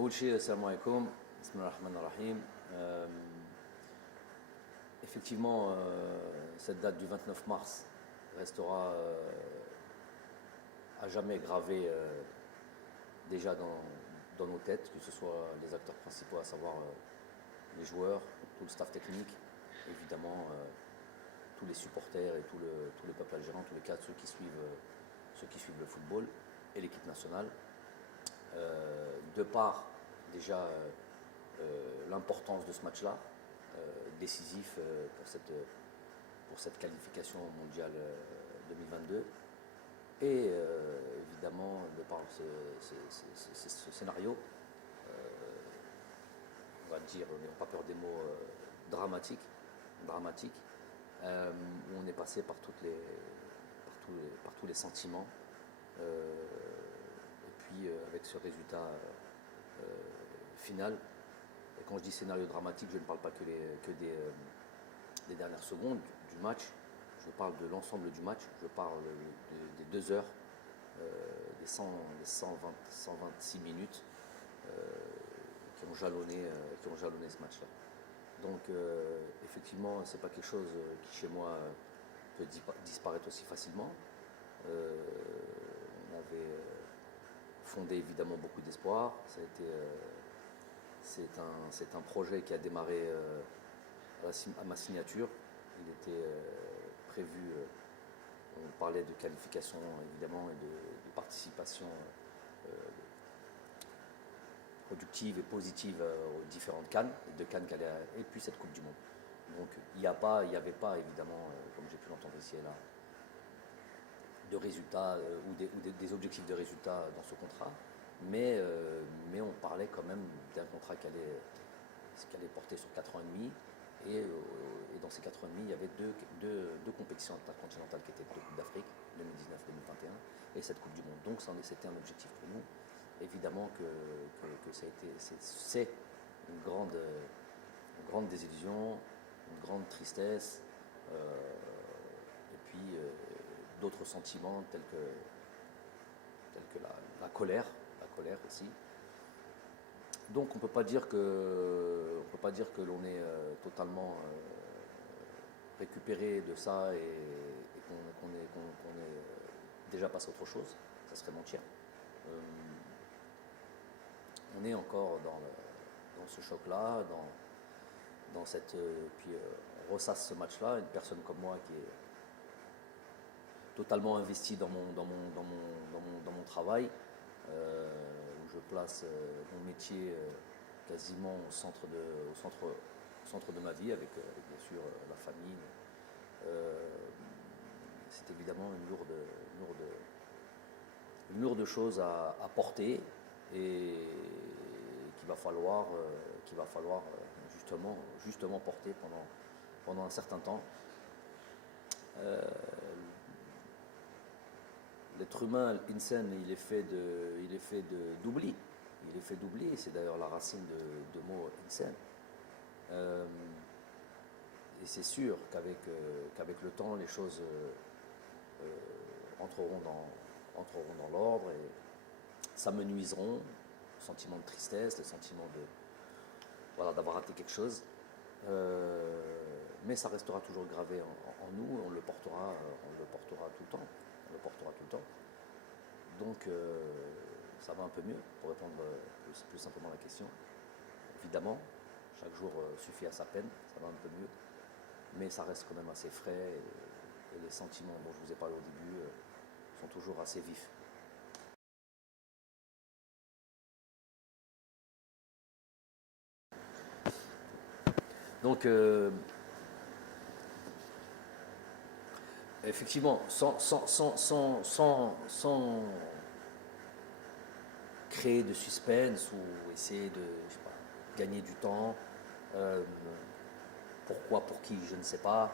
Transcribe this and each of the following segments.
أول شيء السلام عليكم بسم الله الرحمن الرحيم. Effectivement, cette date du 29 mars restera à jamais gravée déjà dans nos têtes, que ce soit les acteurs principaux, à savoir les joueurs, tout le staff technique, évidemment tous les supporters et tout le peuple algérien, tous les cas, ceux qui suivent le football et l'équipe nationale. De par déjà l'importance de ce match-là, décisif pour cette qualification mondiale 2022, et évidemment de par ce scénario, on va dire, n'ayons pas peur des mots, dramatique, où on est passé par tous les sentiments, et puis avec ce résultat final. Et quand je dis scénario dramatique, je ne parle pas que des dernières secondes du match, je parle de l'ensemble du match, je parle des 2 heures, des 126 minutes qui ont jalonné ce match-là. Donc effectivement, c'est pas quelque chose qui chez moi peut disparaître aussi facilement. On avait fondé évidemment beaucoup d'espoir. C'est un projet qui a démarré à ma signature. Il était prévu, on parlait de qualification évidemment et de participation productive et positive aux différentes CAN, et puis cette Coupe du Monde. Donc il n'y avait pas évidemment, comme j'ai pu l'entendre ici et là, de résultats ou des objectifs de résultats dans ce contrat, mais on parlait quand même d'un contrat qui allait porter sur 4 ans et demi, et dans ces 4 ans et demi, il y avait deux compétitions intercontinentales qui étaient deux Coupes d'Afrique, 2019-2021, et cette Coupe du Monde. Donc c'était un objectif pour nous. Évidemment que c'est une grande désillusion, une grande tristesse, et puis d'autres sentiments tels que la colère aussi. Donc on ne peut pas dire que l'on est totalement récupéré de ça et qu'on est déjà passé à autre chose. Ça serait mentir. On est encore dans ce choc-là, dans cette, puis on ressasse ce match-là. Une personne comme moi qui est totalement investie dans mon travail, où je place mon métier quasiment au centre de ma vie, avec bien sûr la famille. C'est évidemment une lourde chose à porter, et qu'il va falloir justement porter pendant un certain temps. L'être humain, l'insan, il est fait d'oubli. Il est fait d'oubli, et c'est d'ailleurs la racine de mot insan. Et c'est sûr qu'avec le temps, les choses entreront dans l'ordre, et s'amenuiseront. Le sentiment de tristesse, le sentiment d'avoir raté quelque chose. Mais ça restera toujours gravé en nous, on le portera tout le temps. Donc ça va un peu mieux, pour répondre plus simplement à la question. Évidemment, chaque jour suffit à sa peine, ça va un peu mieux, mais ça reste quand même assez frais, et les sentiments dont je vous ai parlé au début sont toujours assez vifs. Donc effectivement, sans créer de suspense ou essayer de gagner du temps, pourquoi, pour qui, je ne sais pas,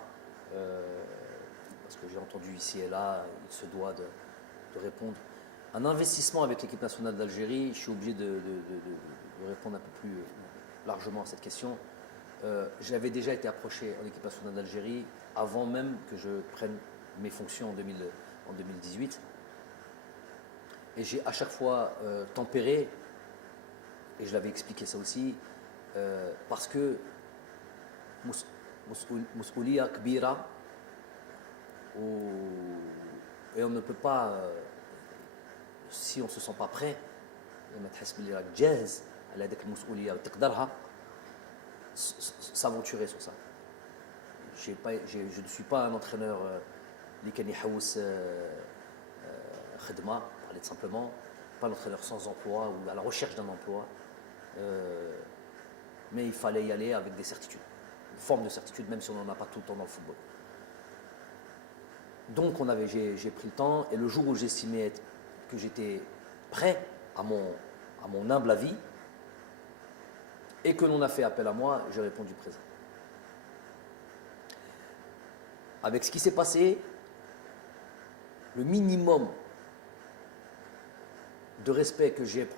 parce que j'ai entendu ici et là, il se doit de répondre. Un investissement avec l'équipe nationale d'Algérie, je suis obligé de répondre un peu plus largement à cette question. J'avais déjà été approché en équipe nationale d'Algérie avant même que je prenne mes fonctions en 2018, et j'ai à chaque fois tempéré et je l'avais expliqué ça aussi, parce que مسؤولية كبيرة et on ne peut pas, si on ne se sent pas prêt, لما تحس باللي راك جاهز على هذيك المسؤولية وتقدرها, s'aventurer sur ça. Je ne suis pas un entraîneur اللي كان يحوس خدمة, parler tout simplement, pas un entraîneur sans emploi ou à la recherche d'un emploi, mais il fallait y aller avec des certitudes, une forme de certitude, même si on n'en a pas tout le temps dans le football. Donc j'ai pris le temps, et le jour où j'estimais que j'étais prêt à mon humble avis, et que l'on a fait appel à moi, j'ai répondu présent. Avec ce qui s'est passé, le minimum de respect que j'ai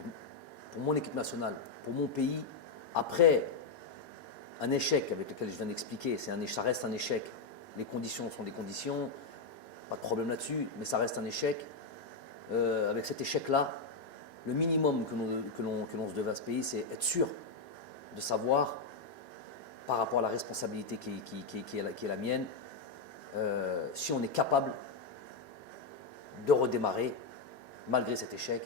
pour mon équipe nationale, pour mon pays, après un échec avec lequel je viens d'expliquer, ça reste un échec, les conditions sont des conditions, pas de problème là-dessus, mais ça reste un échec. Avec cet échec-là, le minimum que l'on se devait à ce pays, c'est être sûr de savoir, par rapport à la responsabilité qui est la mienne, si on est capable de redémarrer malgré cet échec,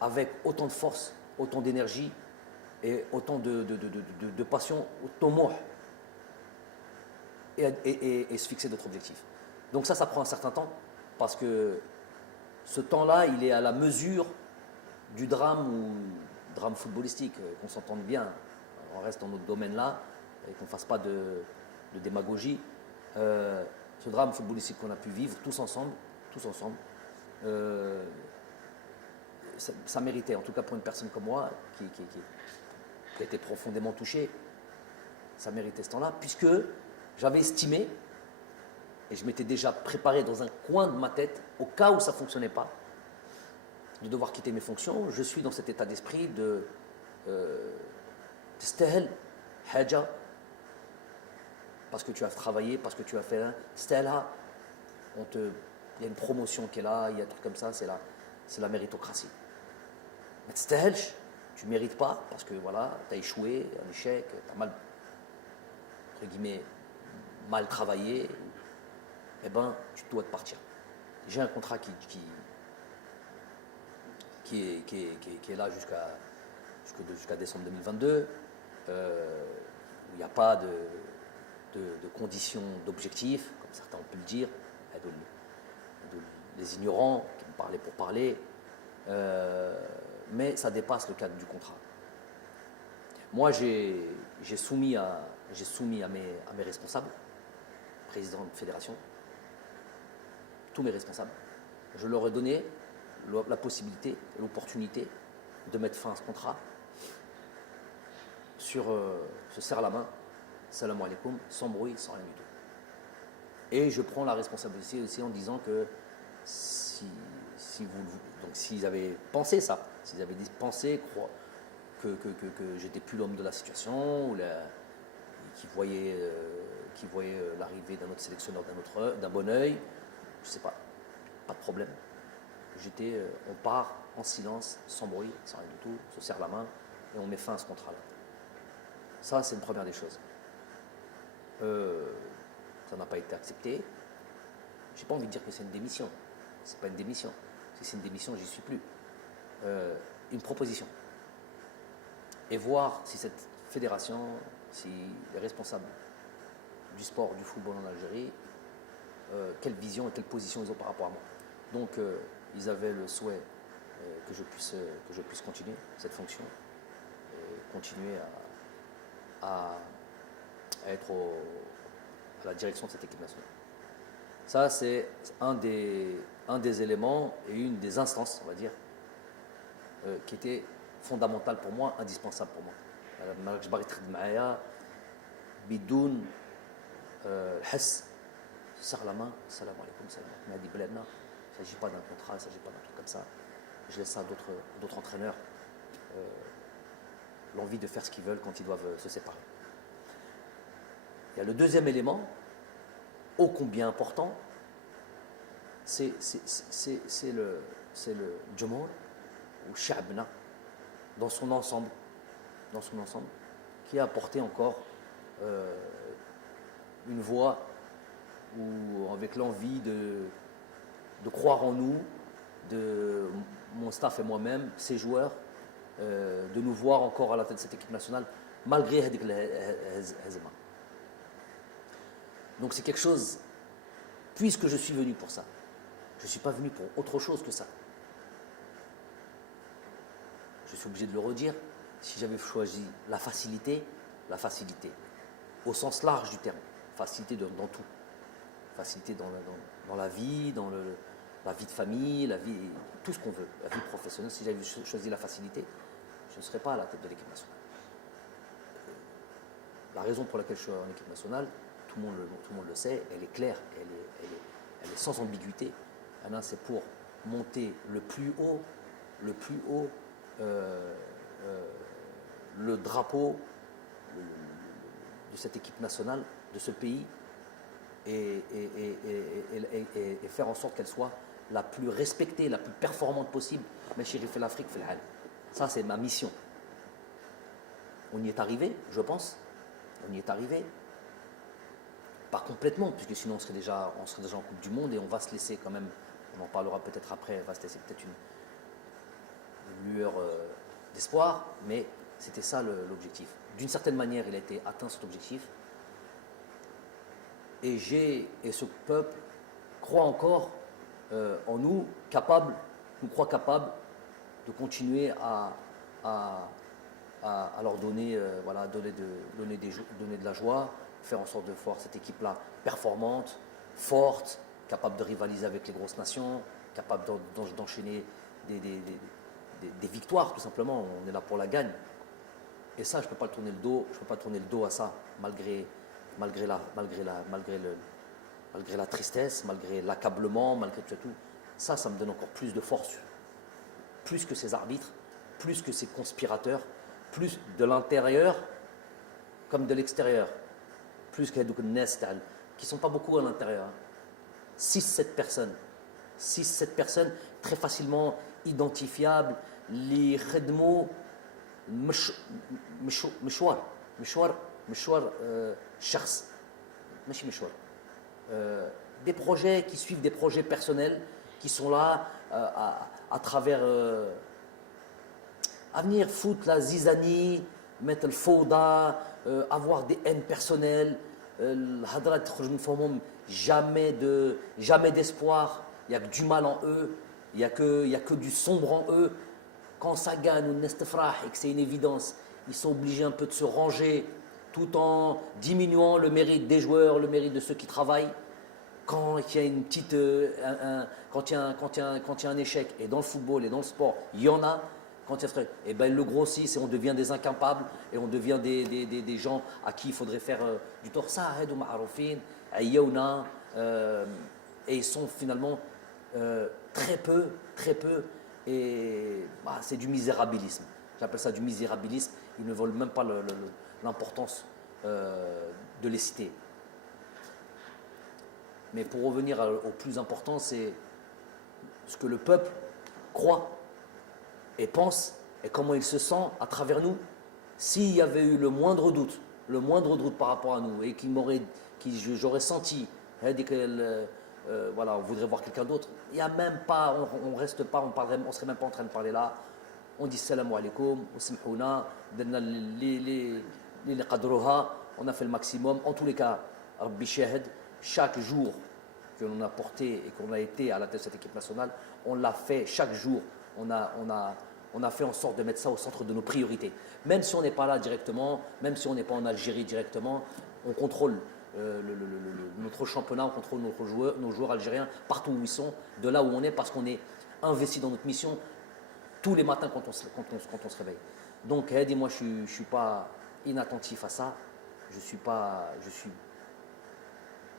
avec autant de force, autant d'énergie et autant de passion, autant de et se fixer d'autres objectifs. Donc ça prend un certain temps, parce que ce temps-là, il est à la mesure du drame footballistique, qu'on s'entende bien, on reste dans notre domaine là, et qu'on ne fasse pas de démagogie. Ce drame footballistique qu'on a pu vivre tous ensemble, ça méritait, en tout cas pour une personne comme moi, qui était profondément touchée, ça méritait ce temps-là, puisque j'avais estimé, et je m'étais déjà préparé dans un coin de ma tête, au cas où ça ne fonctionnait pas, de devoir quitter mes fonctions. Je suis dans cet état d'esprit de تستاهل حاجة, parce que tu as travaillé, parce que tu as fait un تستاهلها, il y a une promotion qui est là, il y a des trucs comme ça, c'est la méritocratie. Mais تستاهلش, tu ne mérites pas, parce que voilà, tu as échoué, un échec, tu as mal, entre guillemets, mal travaillé, eh ben, tu dois te partir. J'ai un contrat qui est là jusqu'à décembre 2022, où il n'y a pas de conditions, d'objectifs, comme certains ont pu le dire, des ignorants qui me parlaient pour parler, mais ça dépasse le cadre du contrat. Moi, j'ai soumis à mes responsables, président de fédération, tous mes responsables, je leur ai donné la possibilité, l'opportunité de mettre fin à ce contrat sur se serre la main, salam alaikum, sans bruit, sans rien du tout. Et je prends la responsabilité aussi en disant que s'ils avaient pensé ça, s'ils avaient pensé que j'étais plus l'homme de la situation, ou qui voyaient l'arrivée d'un autre sélectionneur d'un bon oeil, je ne sais pas, pas de problème. On part en silence, sans bruit, sans rien du tout, on se serre la main et on met fin à ce contrat-là. Ça, c'est une première des choses. Ça n'a pas été accepté. Je n'ai pas envie de dire que c'est une démission. Ce n'est pas une démission. Si c'est une démission, j'y suis plus. Une proposition. Et voir si cette fédération, si les responsables du sport, du football en Algérie, quelle vision et quelle position ils ont par rapport à moi. Donc, ils avaient le souhait que je puisse continuer cette fonction, et continuer à être à la direction de cette équipe nationale. Ça, c'est un des éléments et une des instances, on va dire, qui était fondamentale pour moi, indispensable pour moi. Je باغي تخدم معايا بدون الحس, serre la main, salam alaikum, salam alaikum, il ne s'agit pas d'un contrat, il ne s'agit pas d'un truc comme ça. Je laisse ça à d'autres entraîneurs, l'envie de faire ce qu'ils veulent quand ils doivent se séparer. Il y a le deuxième élément, ô combien important, c'est le Jumhur ou Sha'bna, dans son ensemble, qui a apporté encore une voix ou avec l'envie de croire en nous, de mon staff et moi-même, ces joueurs, de nous voir encore à la tête de cette équipe nationale, malgré Hazema. Donc c'est quelque chose, puisque je suis venu pour ça, je ne suis pas venu pour autre chose que ça. Je suis obligé de le redire, si j'avais choisi la facilité, au sens large du terme, facilité dans tout, facilité dans la vie, la vie de famille, la vie, tout ce qu'on veut, la vie professionnelle. Si j'avais choisi la facilité, je ne serais pas à la tête de l'équipe nationale. La raison pour laquelle je suis en équipe nationale, tout le monde le sait, elle est claire, elle est sans ambiguïté. C'est pour monter le plus haut le drapeau de cette équipe nationale, de ce pays, et faire en sorte qu'elle soit la plus respectée, la plus performante possible. Mais chéri, fait l'Afrique, fait l'Al. Ça, c'est ma mission. On y est arrivé, je pense. On y est arrivé. Pas complètement, puisque sinon on serait déjà en Coupe du Monde et on va se laisser quand même, on en parlera peut-être après, on va se laisser peut-être une lueur d'espoir, mais c'était ça l'objectif. D'une certaine manière, il a été atteint cet objectif. Et ce peuple croit encore en nous, nous croit capables de continuer à leur donner, donner de la joie, faire en sorte de voir cette équipe-là performante, forte, capable de rivaliser avec les grosses nations, capable d'enchaîner des victoires, tout simplement. On est là pour la gagne. Et ça, je ne peux pas tourner le dos à ça, malgré la tristesse, malgré l'accablement, malgré tout. Ça me donne encore plus de force. Plus que ces arbitres, plus que ces conspirateurs, plus de l'intérieur comme de l'extérieur. Plus qu'il y a des Nestal, qui ne sont pas beaucoup à l'intérieur. 6-7 personnes très facilement identifiables. Les khedmo مشوار شخص ماشي مشوار. Des projets qui suivent des projets personnels qui sont là à travers à venir foutre la zizanie, mettre le fauda, avoir des haines personnelles, jamais d'espoir, il n'y a que du mal en eux, il n'y a que du sombre en eux. Quand ça gagne ou nestefrah et que c'est une évidence, ils sont obligés un peu de se ranger tout en diminuant le mérite des joueurs, le mérite de ceux qui travaillent. Quand il y a une petite, quand il y a un échec, et dans le football et dans le sport, il y en a. Quand il y a et ben, ils le grossissent et on devient des incapables et on devient des gens à qui il faudrait faire du tort. Ça, et ils sont finalement très peu, et c'est du misérabilisme. J'appelle ça du misérabilisme. Ils ne veulent même pas l'importance de les citer. Mais pour revenir au plus important, c'est ce que le peuple croit et pense et comment il se sent à travers nous. S'il y avait eu le moindre doute par rapport à nous et j'aurais senti on voudrait voir quelqu'un d'autre, il y a même pas, on reste pas, on serait même pas en train de parler là. On dit salam alaikum, on a fait le maximum. En tous les cas, Rabbi Shahed, chaque jour que l'on a porté et qu'on a été à la tête de cette équipe nationale, on l'a fait chaque jour. On a fait en sorte de mettre ça au centre de nos priorités. Même si on n'est pas là directement, même si on n'est pas en Algérie directement, on contrôle notre championnat, on contrôle nos joueurs algériens partout où ils sont, de là où on est, parce qu'on est investi dans notre mission tous les matins quand on se réveille. Donc, moi, je ne suis pas inattentif à ça. Je suis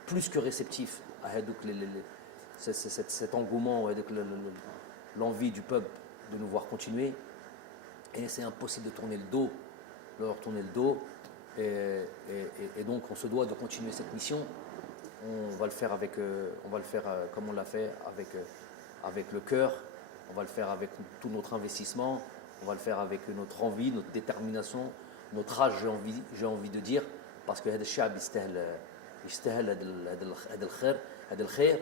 plus que réceptif à cet engouement, l'envie du peuple de nous voir continuer. Et c'est impossible de leur tourner le dos. Et donc, on se doit de continuer cette mission. On va le faire comme on l'a fait, avec le cœur. On va le faire avec tout notre investissement. On va le faire avec notre envie, notre détermination, notre rage, j'ai envie de dire, parce que هذا الشعب يستاهل هذا الخير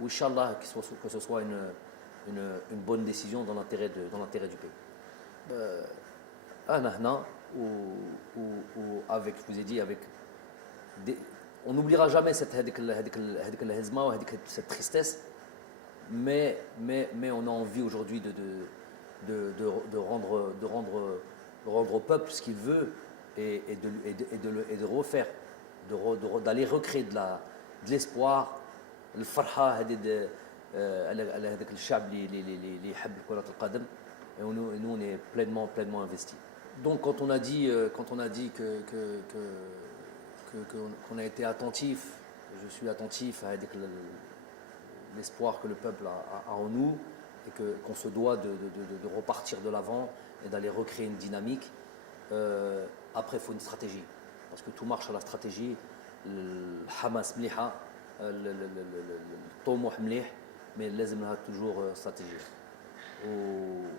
وإنشالله que ce soit une bonne décision dans l'intérêt du pays. أنا هنا avec, je vous ai dit, avec on n'oubliera jamais هذيك الهزمة وهذيك cette tristesse, mais on a envie aujourd'hui de rendre au peuple ce qu'il veut et de refaire, d'aller recréer de l'espoir, الفرحة هذه على هذاك الشعب اللي يحب كرة القدم. Et nous on est pleinement investis. Donc quand on a dit qu'on a été attentif, je suis attentif à l'espoir que le peuple a en nous et qu'on se doit de repartir de l'avant et d'aller recréer une dynamique. Après, il faut une stratégie, parce que tout marche à la stratégie. Le Hamas mliha, le طموح مليح, mais لازم لها toujours stratégie.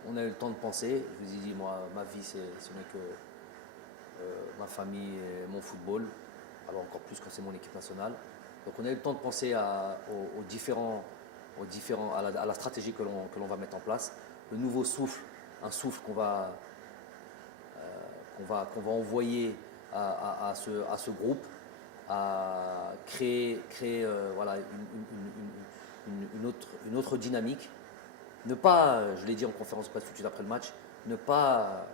On a eu le temps de penser. Je vous ai dit, moi, ma vie, ce n'est que ma famille et mon football, alors encore plus quand c'est mon équipe nationale. Donc on a eu le temps de penser à la stratégie que l'on va mettre en place. Le nouveau souffle, un souffle qu'on va envoyer à ce groupe, à créer voilà, une autre dynamique. Ne pas, je l'ai dit en conférence presse tout de suite après le match, ne pas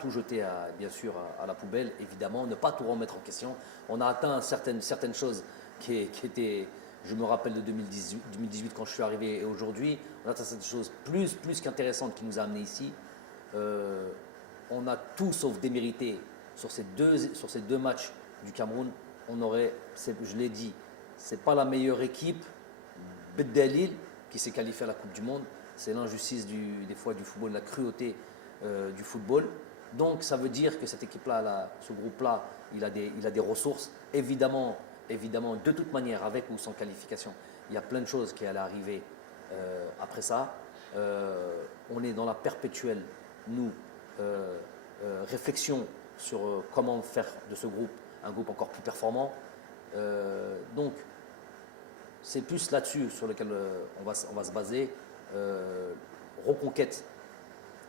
tout jeter bien sûr à la poubelle, évidemment, ne pas tout remettre en question. On a atteint certaines choses qui étaient, je me rappelle de 2018 quand je suis arrivé et aujourd'hui, on a atteint certaines choses plus qu'intéressantes qui nous a amenés ici. On a tout sauf démérité sur ces deux matchs du Cameroun. Je l'ai dit, c'est pas la meilleure équipe, Beddalil, qui s'est qualifiée à la Coupe du Monde. C'est l'injustice des fois du football, la cruauté du football. Donc ça veut dire que cette équipe-là, ce groupe-là, il a des ressources. Évidemment, de toute manière, avec ou sans qualification, il y a plein de choses qui allaient arriver après ça. On est dans la perpétuelle, nous, réflexion sur comment faire de ce groupe un groupe encore plus performant. Donc, c'est plus là-dessus sur lequel on va se baser.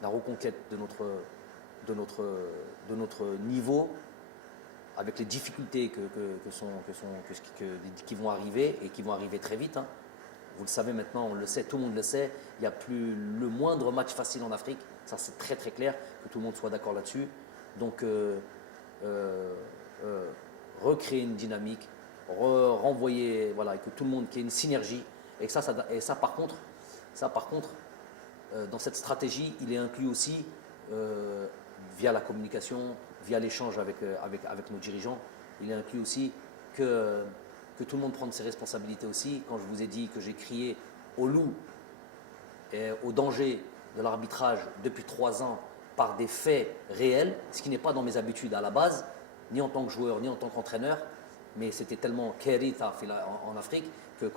La reconquête de notre niveau, avec les difficultés qui vont arriver et qui vont arriver très vite. Hein. Vous le savez maintenant, on le sait, tout le monde le sait. Il n'y a plus le moindre match facile en Afrique. Ça, c'est très très clair, que tout le monde soit d'accord là-dessus. Donc, recréer une dynamique, renvoyer, voilà, que tout le monde, qu'il y ait une synergie. Et ça par contre, dans cette stratégie, il est inclus aussi, via la communication, via l'échange avec nos dirigeants, il est inclus aussi que tout le monde prenne ses responsabilités aussi. Quand je vous ai dit que j'ai crié au loup et au danger de l'arbitrage depuis 3 ans par des faits réels, ce qui n'est pas dans mes habitudes à la base, ni en tant que joueur, ni en tant qu'entraîneur, mais c'était tellement karitha en Afrique que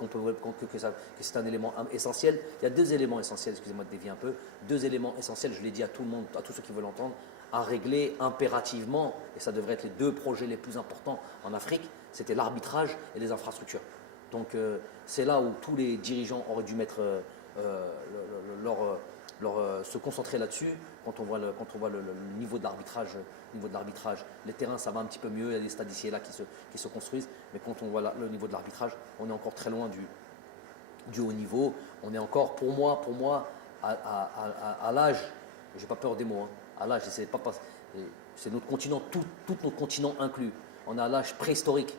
c'est un élément essentiel. Il y a 2 éléments essentiels, excusez-moi de dévier un peu, 2 éléments essentiels, je l'ai dit à tout le monde, à tous ceux qui veulent l'entendre, à régler impérativement, et ça devrait être les 2 projets les plus importants en Afrique, c'était l'arbitrage et les infrastructures. Donc c'est là où tous les dirigeants auraient dû mettre se concentrer là-dessus. Quand on voit le niveau de l'arbitrage, les terrains ça va un petit peu mieux, il y a des stades ici et là qui se construisent, mais quand on voit le niveau de l'arbitrage, on est encore très loin du haut niveau. On est encore, pour moi à l'âge, j'ai pas peur des mots, hein, à l'âge, c'est notre continent, tout notre continent inclus. On est à l'âge préhistorique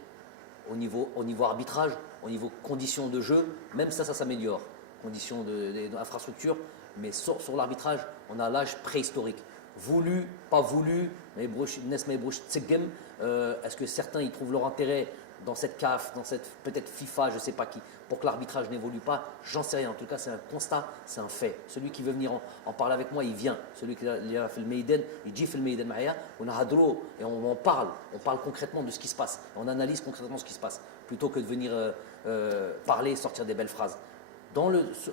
au niveau arbitrage, au niveau conditions de jeu, même ça s'améliore, conditions d'infrastructure. Mais sur l'arbitrage, on a l'âge préhistorique. Voulu, pas voulu, est-ce que certains y trouvent leur intérêt dans cette CAF, dans cette peut-être FIFA, je ne sais pas qui, pour que l'arbitrage n'évolue pas? J'en sais rien. En tout cas, c'est un constat, c'est un fait. Celui qui veut venir en parler avec moi, il vient. Celui qui a fait le Meiden, il dit fait le Meiden Maya, on a hadro et on en parle. On parle concrètement de ce qui se passe. On analyse concrètement ce qui se passe, plutôt que de venir parler et sortir des belles phrases.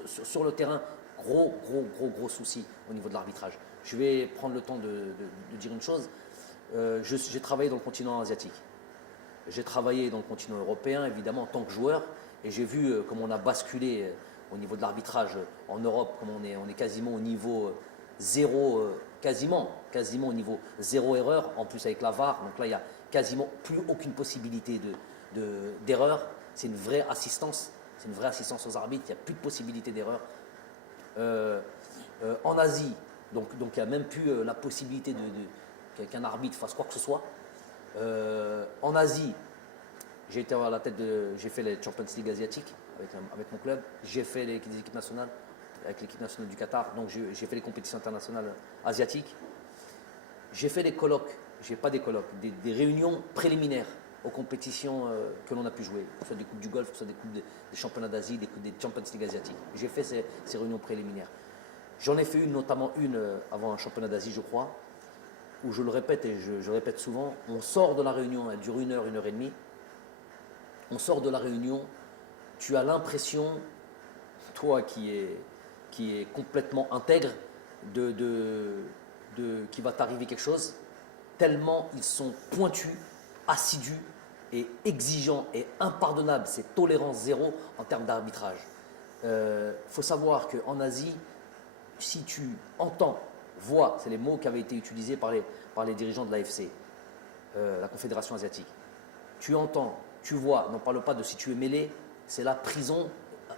Sur le terrain, gros souci au niveau de l'arbitrage. Je vais prendre le temps de dire une chose. J'ai travaillé dans le continent asiatique. J'ai travaillé dans le continent européen, évidemment, en tant que joueur. Et j'ai vu comment on a basculé au niveau de l'arbitrage en Europe, comme on est quasiment au niveau zéro, quasiment au niveau zéro erreur, en plus avec la VAR. Donc là, il n'y a quasiment plus aucune possibilité d'erreur. C'est une vraie assistance. C'est une vraie assistance aux arbitres. Il n'y a plus de possibilité d'erreur. En Asie, donc il n'y a même plus la possibilité qu'un arbitre fasse quoi que ce soit. En Asie, j'ai été à la tête j'ai fait les Champions League asiatiques avec mon club. J'ai fait les équipes nationales avec l'équipe nationale du Qatar. Donc j'ai fait les compétitions internationales asiatiques. J'ai fait des colloques, des réunions préliminaires aux compétitions que l'on a pu jouer, que ce soit des coupes du Golfe, que ce soit des coupes des championnats d'Asie, des Champions League asiatiques. J'ai fait ces réunions préliminaires. J'en ai fait notamment une avant un championnat d'Asie, je crois, où je le répète et je répète souvent, on sort de la réunion, elle dure 1 heure, 1 heure et demie. On sort de la réunion, tu as l'impression, toi qui est complètement intègre, qu'il va t'arriver quelque chose, tellement ils sont pointus, assidus et exigeants et impardonnables. C'est tolérance zéro en termes d'arbitrage. Faut savoir qu'en Asie, si tu entends, vois, c'est les mots qui avaient été utilisés par les dirigeants de l'AFC, la Confédération asiatique. Tu entends, tu vois, n'en parle pas de si tu es mêlé, c'est la prison.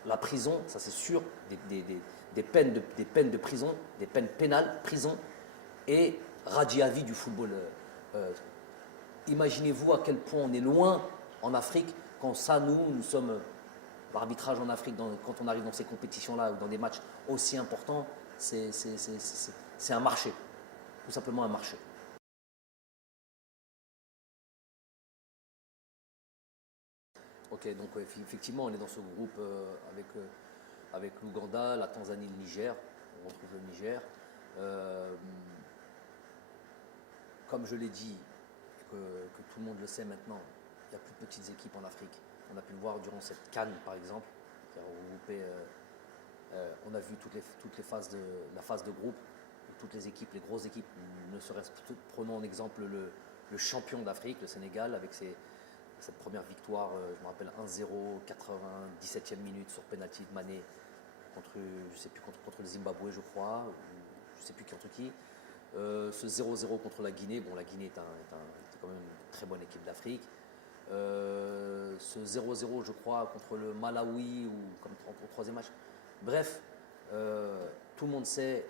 La prison, ça c'est sûr, des peines de prison, des peines pénales, prison et radier à vie du football. Imaginez-vous à quel point on est loin en Afrique quand ça, nous sommes l'arbitrage en Afrique, quand on arrive dans ces compétitions-là ou dans des matchs aussi importants, c'est un marché, tout simplement un marché. Ok, donc effectivement, on est dans ce groupe avec l'Ouganda, la Tanzanie, le Niger. On retrouve le Niger. Comme je l'ai dit, que tout le monde le sait maintenant, il y a plus de petites équipes en Afrique. On a pu le voir durant cette CAN, par exemple, qui a regroupé. On a vu toutes les phases la phase de groupe, toutes les équipes, les grosses équipes. Ne serait-ce prenons en exemple le champion d'Afrique, le Sénégal, avec cette première victoire, je me rappelle 1-0, 97e minute sur penalty de Mané contre, je sais plus, contre le Zimbabwe, je crois, je sais plus contre qui. Ce 0-0 contre la Guinée, bon, la Guinée est quand même une très bonne équipe d'Afrique. Ce 0-0, je crois, contre le Malawi ou comme au troisième match. Bref, tout le monde sait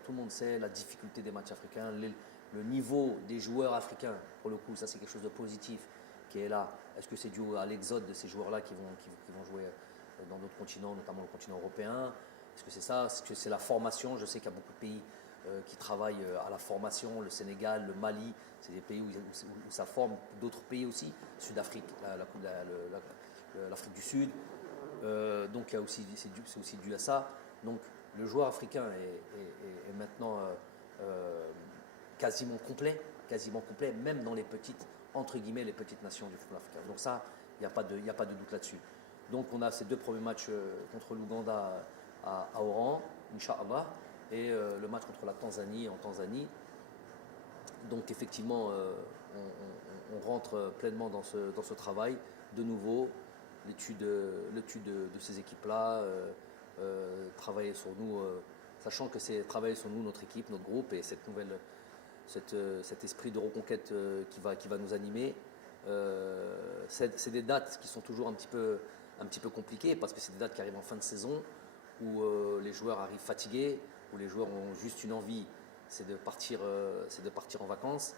la difficulté des matchs africains, le niveau des joueurs africains. Pour le coup, ça c'est quelque chose de positif qui est là. Est-ce que c'est dû à l'exode de ces joueurs-là qui vont jouer dans d'autres continents, notamment le continent européen? Est-ce que c'est ça? Est-ce que c'est la formation? Je sais qu'il y a beaucoup de pays qui travaillent à la formation, le Sénégal, le Mali, c'est des pays où ça forme, d'autres pays aussi, Sud-Afrique, l'Afrique du Sud. Donc c'est aussi dû à ça. Donc le joueur africain est maintenant quasiment complet, même dans les petites, entre guillemets, les petites nations du football africain. Donc ça, il n'y a pas de doute là-dessus. Donc on a ces 2 premiers matchs contre l'Ouganda à Oran, Inch'Allah, et le match contre la Tanzanie en Tanzanie. Donc effectivement, on rentre pleinement dans ce travail. De nouveau, l'étude de ces équipes-là, travailler sur nous, sachant que c'est travailler sur nous, notre équipe, notre groupe, et cet esprit de reconquête qui va nous animer. C'est des dates qui sont toujours un petit peu compliquées, parce que c'est des dates qui arrivent en fin de saison, où les joueurs arrivent fatigués, où les joueurs ont juste une envie, c'est de partir en vacances.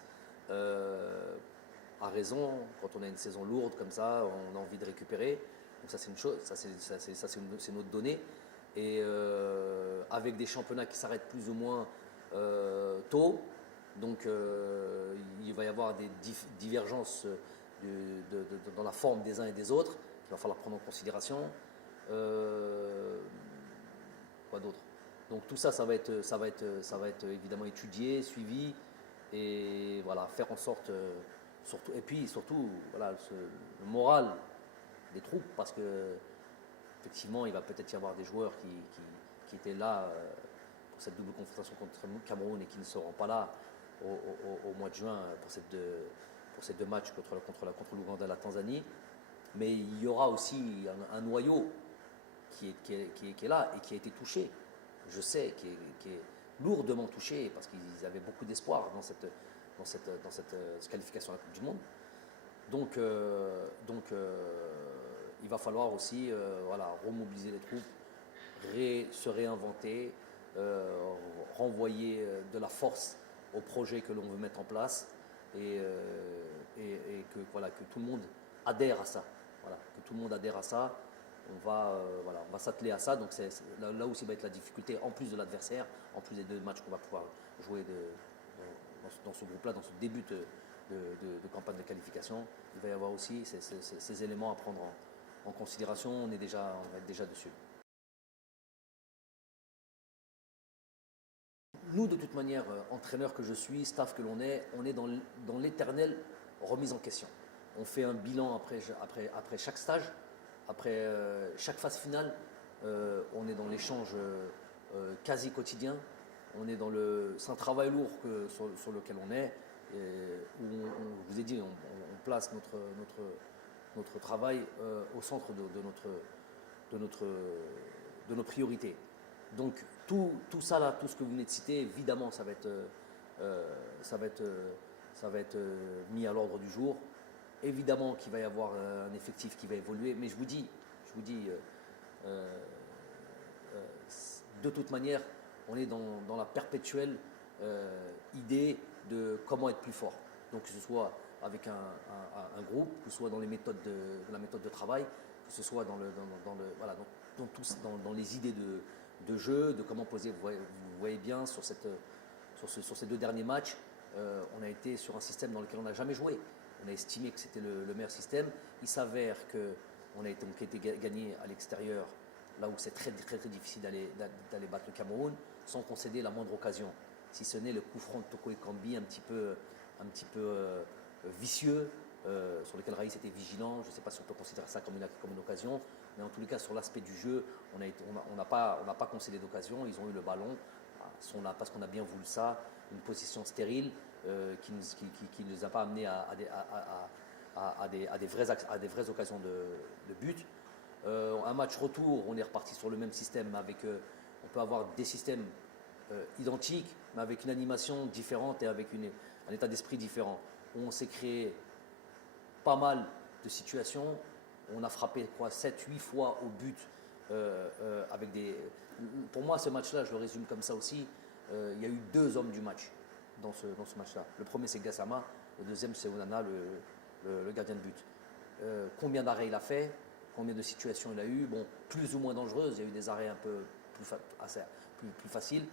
À raison, quand on a une saison lourde comme ça, on a envie de récupérer. Donc ça c'est une chose, c'est notre donnée. Et avec des championnats qui s'arrêtent plus ou moins tôt, donc il va y avoir des divergences dans la forme des uns et des autres qu'il va falloir prendre en considération. Quoi d'autre? Donc tout ça, ça va être évidemment étudié, suivi, et voilà, faire en sorte, surtout, et puis surtout, voilà, le moral des troupes, parce que effectivement, il va peut-être y avoir des joueurs qui étaient là cette double confrontation contre Cameroun et qui ne seront pas là au mois de juin pour ces deux matchs contre l'Ouganda et la Tanzanie. Mais il y aura aussi un noyau qui est là et qui a été touché, je sais, qui est lourdement touché parce qu'ils avaient beaucoup d'espoir dans cette qualification à la Coupe du Monde. Donc, il va falloir aussi remobiliser les troupes, se réinventer, renvoyer de la force au projet que l'on veut mettre en place et que tout le monde adhère à ça. Voilà, que tout le monde adhère à ça. On va s'atteler à ça. Donc là aussi va être la difficulté, en plus de l'adversaire, en plus des deux matchs qu'on va pouvoir jouer dans ce groupe-là, dans ce début de campagne de qualification. Il va y avoir aussi ces éléments à prendre en considération. On va être déjà dessus. Nous, de toute manière, entraîneur que je suis, staff que l'on est, on est dans l'éternelle remise en question. On fait un bilan après chaque stage, après chaque phase finale. On est dans l'échange quasi quotidien. C'est un travail lourd sur lequel on est. Où je vous ai dit, on place notre travail au centre de nos priorités. Donc tout ça là, tout ce que vous venez de citer, évidemment, ça va être mis à l'ordre du jour. Évidemment qu'il va y avoir un effectif qui va évoluer, mais je vous dis, de toute manière, on est dans la perpétuelle idée de comment être plus fort. Donc que ce soit avec un groupe, que ce soit dans les méthodes la méthode de travail, que ce soit dans les idées de jeu, de comment poser. Vous voyez bien sur ces deux derniers matchs, on a été sur un système dans lequel on n'a jamais joué. On a estimé que c'était le meilleur système. Il s'avère qu'on a été gagné à l'extérieur, là où c'est très, très, très difficile d'aller battre le Cameroun, sans concéder la moindre occasion. Si ce n'est le coup franc de Toko Ekambi un petit peu vicieux, sur lequel Raïs était vigilant. Je ne sais pas si on peut considérer ça comme une occasion, mais en tous les cas, sur l'aspect du jeu, on n'a pas concédé d'occasion. Ils ont eu le ballon, parce qu'on a bien voulu ça, une position stérile qui ne nous a pas amené à des vraies occasions de but. Un match retour, on est reparti sur le même système, on peut avoir des systèmes identiques, mais avec une animation différente et avec un état d'esprit différent. On s'est créé pas mal de situations. On a frappé 7-8 fois au but Pour moi, ce match-là, je le résume comme ça aussi. Il y a eu deux hommes du match dans ce match-là. Le premier, c'est Gassama. Le deuxième, c'est Onana, le gardien de but. Combien d'arrêts il a fait? Combien de situations il a eu? Bon, plus ou moins dangereuses. Il y a eu des arrêts un peu plus faciles,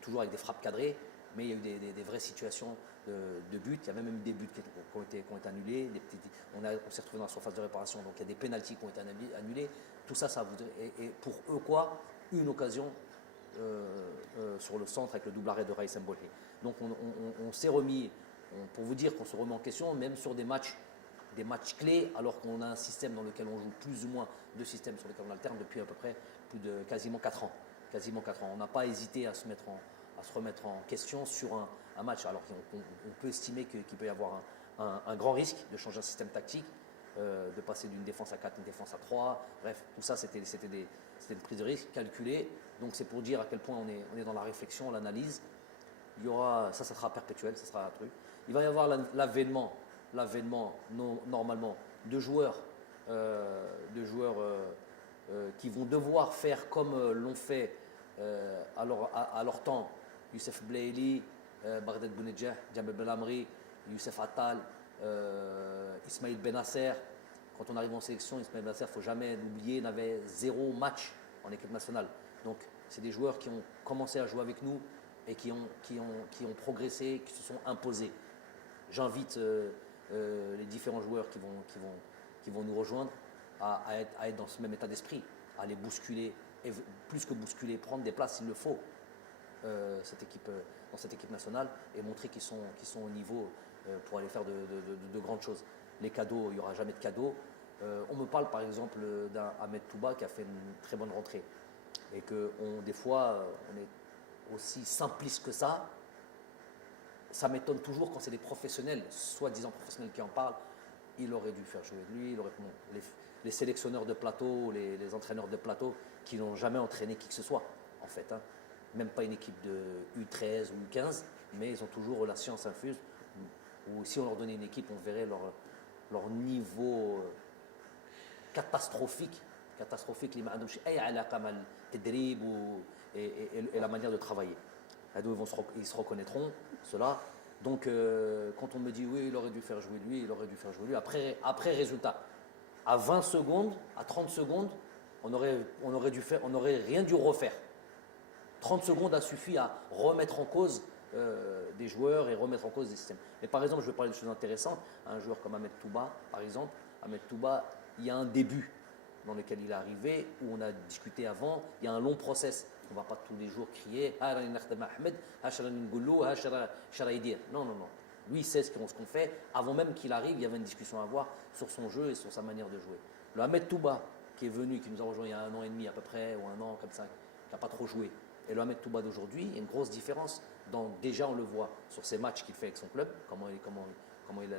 toujours avec des frappes cadrées. Mais il y a eu des vraies situations de but. Il y a même eu des buts qui ont été annulés. On s'est retrouvé dans la surface de réparation, donc il y a des pénaltys qui ont été annulés. Tout ça, et pour eux quoi? Une occasion sur le centre avec le double arrêt de Raïs Mbolé. Donc on s'est remis, pour vous dire qu'on se remet en question, même sur des matchs clés, alors qu'on a un système dans lequel on joue plus ou moins deux systèmes sur lesquels on alterne depuis à peu près quasiment 4 ans. On n'a pas hésité à se remettre en question sur un match, alors qu'on peut estimer qu'il peut y avoir un grand risque de changer un système tactique, de passer d'une défense à 4 à une défense à 3. Bref, tout ça, c'était une prise de risque calculée. Donc c'est pour dire à quel point on est dans la réflexion, l'analyse. Il y aura, ça sera perpétuel, ça sera un truc. Il va y avoir l'avènement normalement de joueurs qui vont devoir faire comme l'ont fait à leur temps Youssef Blaili, Baghdad Bounedjah, Djabel Belamri, Youssef Attal, Ismail Benasser. Quand on arrive en sélection, Ismail Benasser, il ne faut jamais l'oublier, n'avait 0 match en équipe nationale. Donc c'est des joueurs qui ont commencé à jouer avec nous et qui ont progressé, qui se sont imposés. J'invite les différents joueurs qui vont nous rejoindre à être dans ce même état d'esprit, à les bousculer, et plus que bousculer, prendre des places s'il le faut dans cette équipe nationale et montrer qu'ils sont au niveau pour aller faire de grandes choses. Les cadeaux, il n'y aura jamais de cadeaux. On me parle par exemple d'un Ahmed Touba qui a fait une très bonne rentrée et que des fois aussi simpliste que ça m'étonne toujours quand c'est des professionnels, soi-disant professionnels qui en parlent. Il aurait dû faire jouer lui, les sélectionneurs de plateau, les entraîneurs de plateau qui n'ont jamais entraîné qui que ce soit, en fait. Hein. Même pas une équipe de U13 ou U15, mais ils ont toujours la science infuse. Ou si on leur donnait une équipe, on verrait leur niveau catastrophique, les معندهمش أي علاقة مع التدريب et la manière de travailler. Ils se reconnaîtront, cela. Donc, quand on me dit oui, il aurait dû faire jouer lui, après résultat, à 20 secondes, à 30 secondes, on aurait rien dû refaire. 30 secondes a suffi à remettre en cause des joueurs et remettre en cause des systèmes. Mais par exemple, je vais parler de choses intéressantes. Un joueur comme Ahmed Touba, par exemple, Ahmed Touba, il y a un début dans lequel il est arrivé, où on a discuté avant, il y a un long process. On ne va pas tous les jours crier « Non, non, non. Lui, il sait ce qu'on fait. Avant même qu'il arrive, il y avait une discussion à avoir sur son jeu et sur sa manière de jouer. Le Ahmed Touba, qui est venu, qui nous a rejoint il y a 1 an et demi à peu près, ou 1 an comme ça, qui n'a pas trop joué, et le Ahmed Touba d'aujourd'hui, il y a une grosse différence. Déjà, on le voit sur ses matchs qu'il fait avec son club,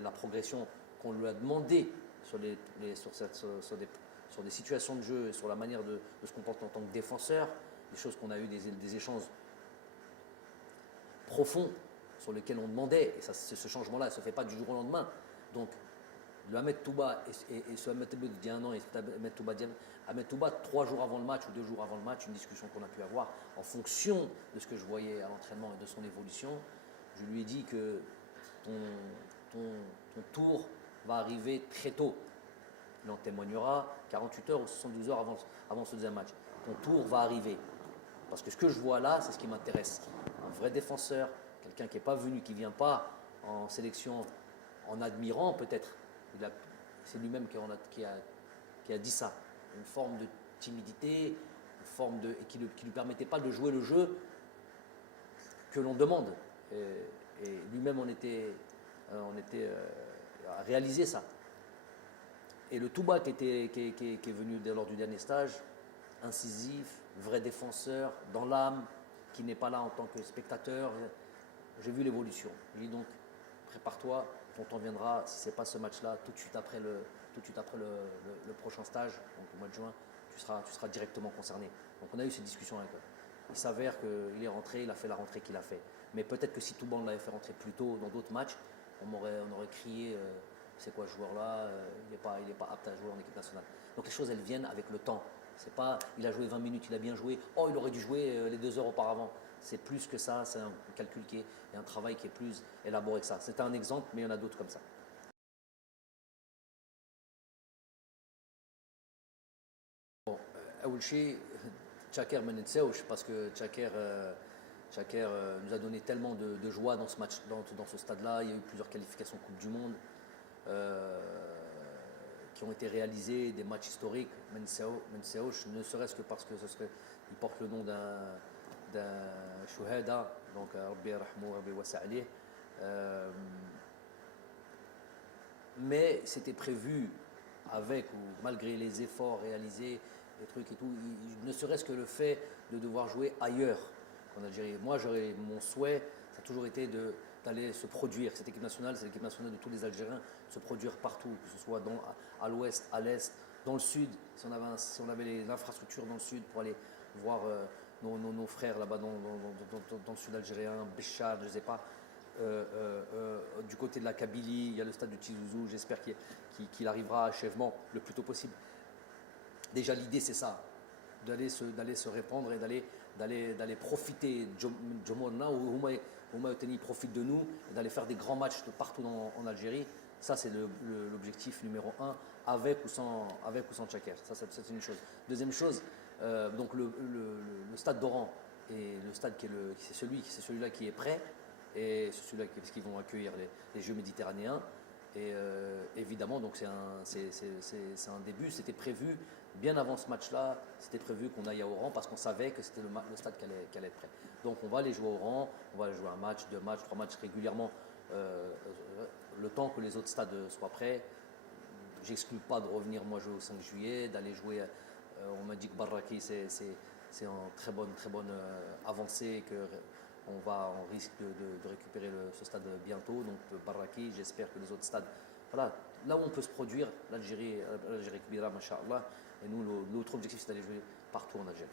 la progression qu'on lui a demandé sur des situations de jeu, sur la manière de se comporter en tant que défenseur, des choses qu'on a eu des échanges profonds sur lesquels on demandait, et ce changement-là ne se fait pas du jour au lendemain. Donc, le Ahmed Touba et ce Ahmed Touba d'il y a 1 an et Ahmed Touba 3 jours avant le match ou 2 jours avant le match, une discussion qu'on a pu avoir en fonction de ce que je voyais à l'entraînement et de son évolution, je lui ai dit que ton tour va arriver très tôt. Il en témoignera 48 heures ou 72 heures avant ce deuxième match. Ton tour va arriver. Parce que ce que je vois là, c'est ce qui m'intéresse. Un vrai défenseur, quelqu'un qui n'est pas venu, qui ne vient pas en sélection en admirant peut-être. C'est lui-même qui a dit ça. Une forme de timidité, qui ne lui permettait pas de jouer le jeu que l'on demande. Et lui-même a réalisé ça. Et le Touba qui est venu lors du dernier stage, incisif, vrai défenseur, dans l'âme, qui n'est pas là en tant que spectateur, j'ai vu l'évolution. Je lui ai dit donc, prépare-toi, ton temps viendra, si ce n'est pas ce match-là, tout de suite après le prochain stage, donc au mois de juin, tu seras directement concerné. Donc on a eu cette discussion avec eux. Il s'avère qu'il est rentré, il a fait la rentrée qu'il a fait. Mais peut-être que si Touba on l'avait fait rentrer plus tôt dans d'autres matchs, on aurait crié c'est quoi ce joueur-là, il n'est pas apte à jouer en équipe nationale. Donc les choses elles viennent avec le temps. C'est pas il a joué 20 minutes, il a bien joué, oh il aurait dû jouer les 2 heures auparavant. C'est plus que ça, c'est un calcul et un travail qui est plus élaboré que ça. C'est un exemple, mais il y en a d'autres comme ça. Bon, أول شيء Tchaker ما ننساوش parce que Tchaker nous a donné tellement de joie dans ce match, dans ce stade-là. Il y a eu plusieurs qualifications Coupe du Monde qui ont été réalisées, des matchs historiques. ما ننساوش, ne serait-ce que parce que il porte le nom d'un chouhada, donc Rabbi yarhamou, Rabbi wasa' alayh. Mais c'était prévu avec ou malgré les efforts réalisés, les trucs et tout, ne serait-ce que le fait de devoir jouer ailleurs qu'en Algérie. Moi, mon souhait, ça a toujours été d'aller se produire. Cette équipe nationale, c'est l'équipe nationale de tous les Algériens, se produire partout, que ce soit à l'ouest, à l'est, dans le sud, si on avait l'infrastructure dans le sud pour aller voir nos frères là-bas dans le sud algérien, Béchar, je ne sais pas. Du côté de la Kabylie, il y a le stade de Tizouzou, j'espère qu'il arrivera à achèvement le plus tôt possible. Déjà l'idée c'est ça, d'aller se répandre et d'aller profiter de Jomorna ou Humayoteni profite de nous, d'aller faire des grands matchs de partout en Algérie. Ça c'est l'objectif numéro 1, avec ou sans Tchaker. Ça c'est une chose. Deuxième chose, donc le stade d'Oran et le stade c'est celui-là qui est prêt. Et c'est celui-là parce qu'ils vont accueillir les Jeux méditerranéens. Et évidemment, donc c'est un début. C'était prévu bien avant ce match-là. C'était prévu qu'on aille à Oran parce qu'on savait que c'était le stade qui allait être prêt. Donc on va aller jouer à Oran. On va aller jouer un match, 2 matchs, 3 matchs régulièrement. Le temps que les autres stades soient prêts. J'exclus pas de revenir moi jouer au 5 juillet, d'aller jouer. On m'a dit que Barraki c'est en très bonne avancée que on risque de récupérer ce stade bientôt. Donc Barraki, j'espère que les autres stades, voilà, là où on peut se produire, l'Algérie Kbira, Masha'Allah, et nous, notre objectif, c'est d'aller jouer partout en Algérie.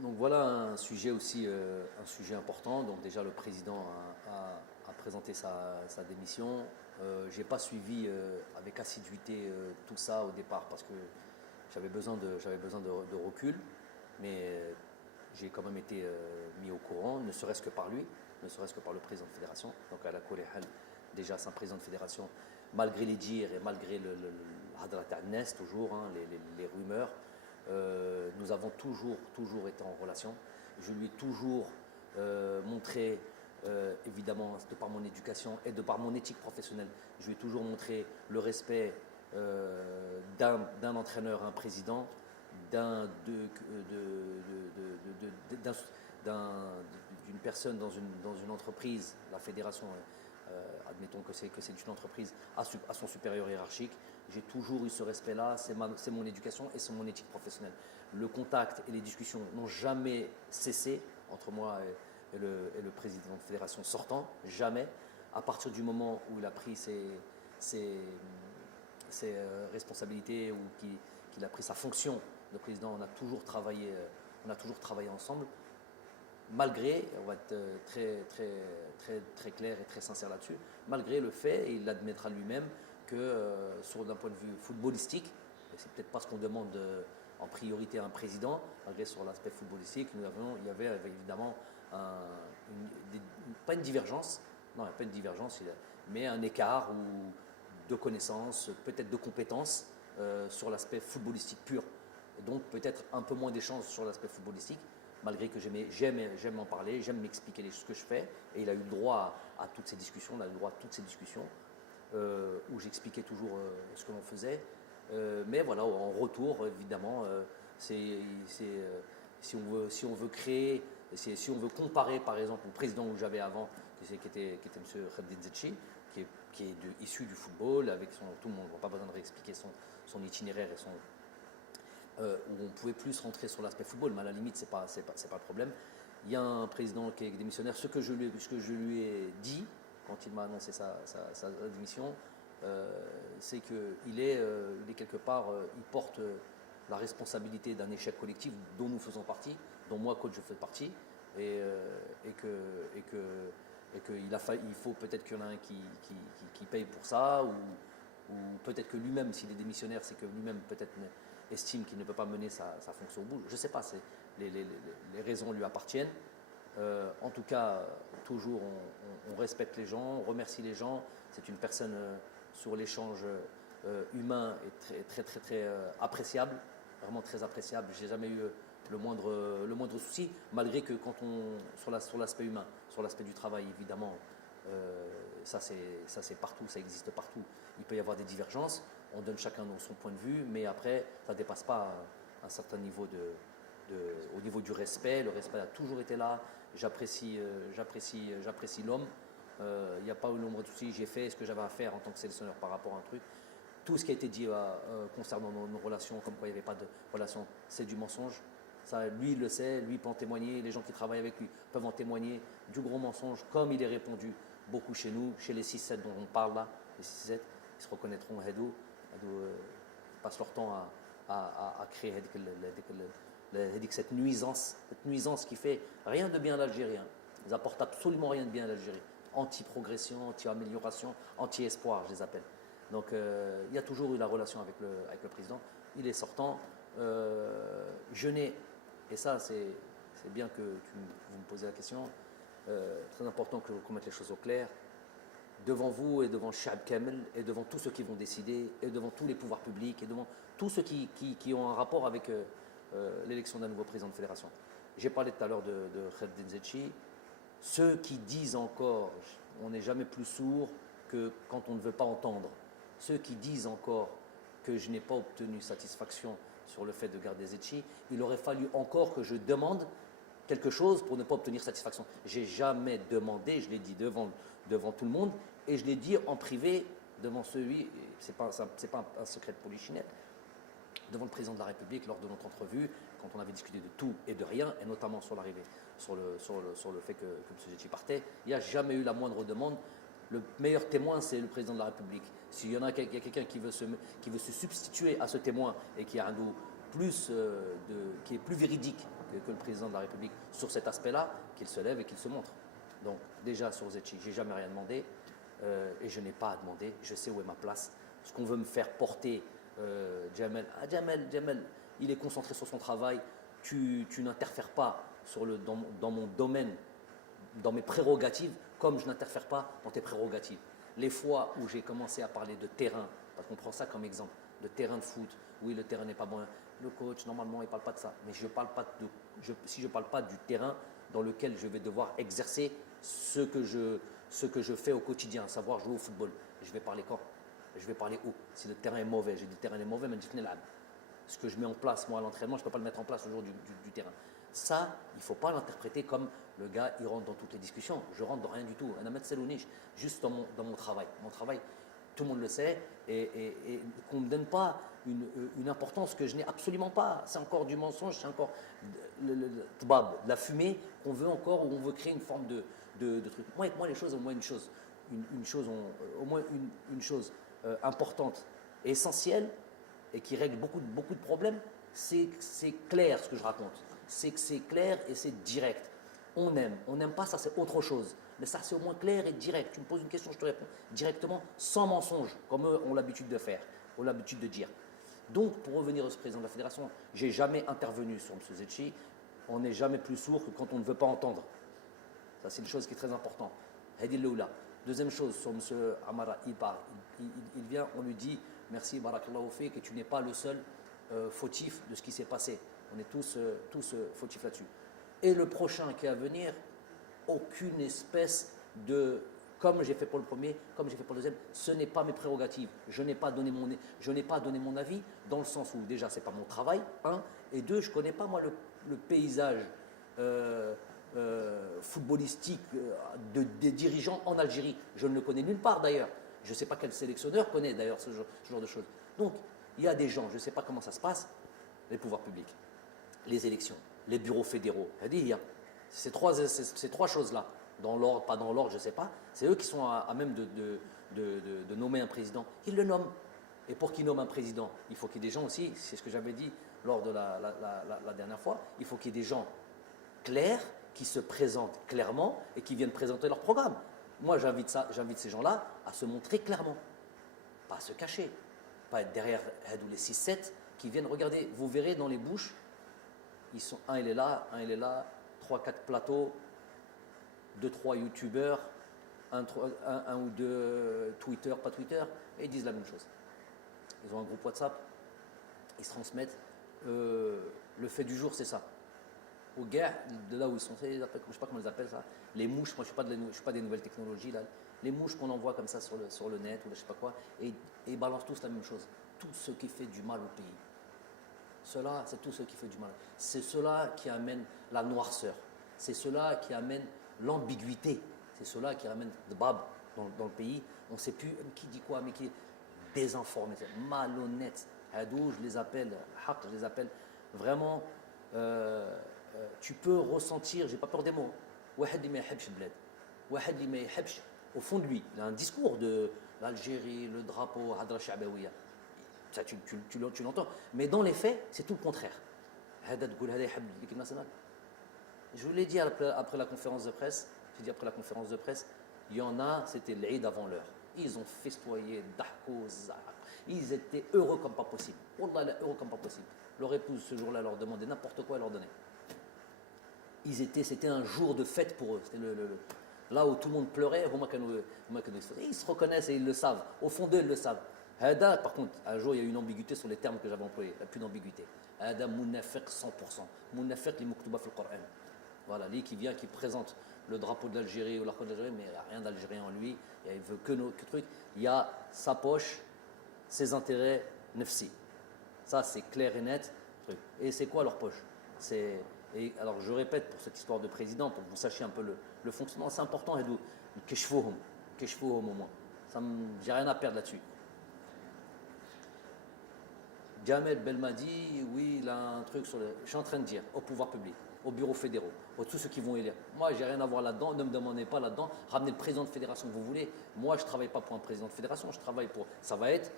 Donc voilà un sujet aussi un sujet important. Donc déjà le président a présenté sa démission. J'ai pas suivi avec assiduité tout ça au départ parce que j'avais besoin de recul, mais j'ai quand même été mis au courant, ne serait-ce que par lui, ne serait-ce que par le président de fédération. Donc à la Koréhal, déjà c'est un président de fédération, malgré les dires et malgré le Hadrat al-Nes, toujours, hein, les rumeurs, nous avons toujours été en relation. Je lui ai toujours montré, évidemment, de par mon éducation et de par mon éthique professionnelle, je lui ai toujours montré le respect d'un entraîneur, un président, d'une personne dans une entreprise, la fédération, admettons que c'est une entreprise à son supérieur hiérarchique. J'ai toujours eu ce respect-là, c'est mon éducation et c'est mon éthique professionnelle. Le contact et les discussions n'ont jamais cessé entre moi et le président de fédération sortant, jamais. À partir du moment où il a pris ses responsabilités ou qu'il a pris sa fonction de président, on a toujours travaillé ensemble, malgré, on va être très clair et très sincère là-dessus, malgré le fait, et il l'admettra lui-même, que d'un point de vue footballistique, et c'est peut-être pas ce qu'on demande en priorité à un président, malgré sur l'aspect footballistique, il y avait évidemment pas une divergence, non, pas une divergence, mais un écart de connaissances, peut-être de compétences sur l'aspect footballistique pur. Et donc peut-être un peu moins d'échanges sur l'aspect footballistique, malgré que j'aime en parler, j'aime m'expliquer ce que je fais. Et il a eu le droit à toutes ces discussions, on a eu le droit à toutes ces discussions où j'expliquais toujours ce que l'on faisait. Mais voilà, en retour, évidemment, si on veut créer, si on veut comparer par exemple au président que j'avais avant, qui était M. Khaddin Zetchi, qui est issu du football, avec tout le monde, on n'a pas besoin de réexpliquer son itinéraire et où on pouvait plus rentrer sur l'aspect football, mais à la limite, c'est pas le problème. Il y a un président qui est démissionnaire. Ce que je lui ai dit quand il m'a annoncé sa démission, c'est qu'il est quelque part, il porte la responsabilité d'un échec collectif dont nous faisons partie, dont moi, coach, je fais partie, et qu'il faut peut-être qu'il y en a un qui paye pour ça, ou peut-être que lui-même, s'il est démissionnaire, c'est que lui-même peut-être estime qu'il ne peut pas mener sa fonction au bout. Je ne sais pas, les raisons lui appartiennent. En tout cas, toujours on respecte les gens, on remercie les gens. C'est une personne sur l'échange humain et très appréciable, vraiment très appréciable. J'ai jamais eu le moindre souci, malgré que sur l'aspect humain, sur l'aspect du travail, évidemment, ça c'est partout, ça existe partout. Il peut y avoir des divergences, on donne chacun son point de vue, mais après, ça ne dépasse pas un certain niveau au niveau du respect. Le respect a toujours été là. J'apprécie l'homme. Il n'y a pas eu l'ombre de souci. J'ai fait ce que j'avais à faire en tant que sélectionneur par rapport à un truc. Tout ce qui a été dit concernant nos relations, comme quoi il n'y avait pas de relation, c'est du mensonge. Ça, lui, il le sait, lui peut en témoigner, les gens qui travaillent avec lui peuvent en témoigner. Du gros mensonge, comme il est répandu beaucoup chez nous, chez les 6-7 dont on parle là, les 6-7, ils se reconnaîtront. Hedou passent leur temps à créer cette nuisance qui fait rien de bien à l'Algérie. Ils apportent absolument rien de bien à l'Algérie. Anti-progression, anti-amélioration, anti-espoir, je les appelle. Donc il y a toujours eu la relation avec le président. Il est sortant. Je n'ai, et ça c'est bien que vous me posez la question, très important que vous mettez les choses au clair, devant vous et devant Shab Kamel et devant tous ceux qui vont décider et devant tous les pouvoirs publics et devant tous ceux qui ont un rapport avec l'élection d'un nouveau président de fédération. J'ai parlé tout à l'heure de Khaddin Zetchi. Ceux qui disent encore, on n'est jamais plus sourd que quand on ne veut pas entendre. Ceux qui disent encore que je n'ai pas obtenu satisfaction sur le fait de garder Zetchi, il aurait fallu encore que je demande quelque chose pour ne pas obtenir satisfaction. J'ai jamais demandé, je l'ai dit devant tout le monde, et je l'ai dit en privé devant celui, c'est pas un secret de polichinelle, devant le président de la République lors de notre entrevue, quand on avait discuté de tout et de rien, et notamment sur l'arrivée, sur le fait que M. Zetchi partait, il n'y a jamais eu la moindre demande. Le meilleur témoin, c'est le président de la République. S'il y en a quelqu'un qui veut se substituer à ce témoin et qui a un dos qui est plus véridique que le président de la République sur cet aspect-là, qu'il se lève et qu'il se montre. Donc déjà sur Zetchi, j'ai jamais rien demandé et je n'ai pas à demander. Je sais où est ma place. Ce qu'on veut me faire porter, Jamel, il est concentré sur son travail. Tu n'interfères pas dans mon domaine, dans mes prérogatives, comme je n'interfère pas dans tes prérogatives. Les fois où j'ai commencé à parler de terrain, parce qu'on prend ça comme exemple, de terrain de foot, oui, le terrain n'est pas bon, le coach, normalement, il ne parle pas de ça. Mais si je ne parle pas du terrain dans lequel je vais devoir exercer ce que je fais au quotidien, à savoir jouer au football, je vais parler quand? Je vais parler où? Si le terrain est mauvais, j'ai dit le terrain est mauvais, mais ce que je mets en place, moi, à l'entraînement, je ne peux pas le mettre en place au jour du terrain. Ça, il ne faut pas l'interpréter comme le gars, il rentre dans toutes les discussions. Je rentre dans rien du tout. Juste dans mon travail. Mon travail, tout le monde le sait, et qu'on ne me donne pas une importance que je n'ai absolument pas. C'est encore du mensonge, c'est encore de la fumée qu'on veut encore, où on veut créer une forme de truc. Moi, les choses, au moins une chose importante et essentielle, et qui règle beaucoup de problèmes, c'est clair ce que je raconte. C'est que c'est clair et c'est direct. On n'aime pas, ça c'est autre chose. Mais ça c'est au moins clair et direct. Tu me poses une question, je te réponds directement, sans mensonge, comme eux ont l'habitude de faire, ont l'habitude de dire. Donc pour revenir au président de la fédération, j'ai jamais intervenu sur M. Zetchi. On n'est jamais plus sourd que quand on ne veut pas entendre. Ça c'est une chose qui est très importante. Hadi Loula. Deuxième chose, sur M. Amara, il parle. Il vient, on lui dit merci, barakallahu fik, que tu n'es pas le seul fautif de ce qui s'est passé. On est tous fautifs là-dessus. Et le prochain qui est à venir, aucune espèce de, comme j'ai fait pour le premier, comme j'ai fait pour le deuxième, ce n'est pas mes prérogatives. Je n'ai pas donné mon avis, dans le sens où déjà c'est pas mon travail, un, et deux, je ne connais pas moi le paysage footballistique des dirigeants en Algérie. Je ne le connais nulle part d'ailleurs. Je ne sais pas quel sélectionneur connaît d'ailleurs ce genre de choses. Donc, il y a des gens, je ne sais pas comment ça se passe, les pouvoirs publics, les élections, les bureaux fédéraux. Ces trois choses-là, dans l'ordre, pas dans l'ordre, je ne sais pas, c'est eux qui sont à même de nommer un président. Ils le nomment. Et pour qu'ils nomment un président, il faut qu'il y ait des gens aussi, c'est ce que j'avais dit lors de la dernière fois, il faut qu'il y ait des gens clairs, qui se présentent clairement et qui viennent présenter leur programme. Moi, j'invite ces gens-là à se montrer clairement, pas à se cacher, pas être derrière les 6-7 qui viennent regarder. Vous verrez dans les bouches, un il est là, 3-4 plateaux, 2-3 youtubeurs, un ou deux Twitter, pas Twitter, et ils disent la même chose. Ils ont un groupe WhatsApp, ils se transmettent. Le fait du jour, c'est ça. Aux gars, de là où ils sont, je ne sais pas comment ils appellent ça, les mouches, moi je ne suis pas des nouvelles technologies, là, les mouches qu'on envoie comme ça sur le net ou je ne sais pas quoi, et ils balancent tous la même chose. Tout ce qui fait du mal au pays. Cela, c'est tout ce qui fait du mal. C'est cela qui amène la noirceur. C'est cela qui amène l'ambiguïté. C'est cela qui amène le bab dans le pays. On ne sait plus qui dit quoi, mais qui est désinformé, malhonnête. Hadou, je les appelle vraiment. Tu peux ressentir, j'ai pas peur des mots, au fond de lui, il a un discours de l'Algérie, le drapeau, Hadra Sha'bawiya. Ça, tu l'entends. Mais dans les faits, c'est tout le contraire. Je vous l'ai dit après la conférence de presse, il y en a, c'était l'Eid avant l'heure. Ils ont festoyé, ils étaient heureux comme pas possible. Wallah, heureux comme pas possible. Leur épouse, ce jour-là, leur demandait n'importe quoi, elle leur donnait. C'était un jour de fête pour eux. C'était là où tout le monde pleurait. Ils se reconnaissent et ils le savent. Au fond d'eux, ils le savent. Par contre, un jour, il y a eu une ambiguïté sur les termes que j'avais employés. Il n'y a plus d'ambiguïté. Hada munafiq 100%. Munafiq li muktuba fil Qur'an. Voilà, lui qui vient, qui présente le drapeau de l'Algérie ou l'arc de l'Algérie, mais il n'y a rien d'algérien en lui. Il veut que truc. Il y a sa poche, ses intérêts, nefsi. Ça, c'est clair et net. Et c'est quoi leur poche? Et alors, je répète pour cette histoire de président, pour que vous sachiez un peu le fonctionnement, c'est important, Hedou, keshfouhum au moins. J'ai rien à perdre là-dessus. Jamel Belmadi, oui, il a un truc sur le. Je suis en train de dire au pouvoir public, aux bureaux fédéraux, à tous ceux qui vont élire. Moi, j'ai rien à voir là-dedans, ne me demandez pas là-dedans. Ramenez le président de fédération que vous voulez. Moi, je ne travaille pas pour un président de fédération, je travaille pour. Ça va être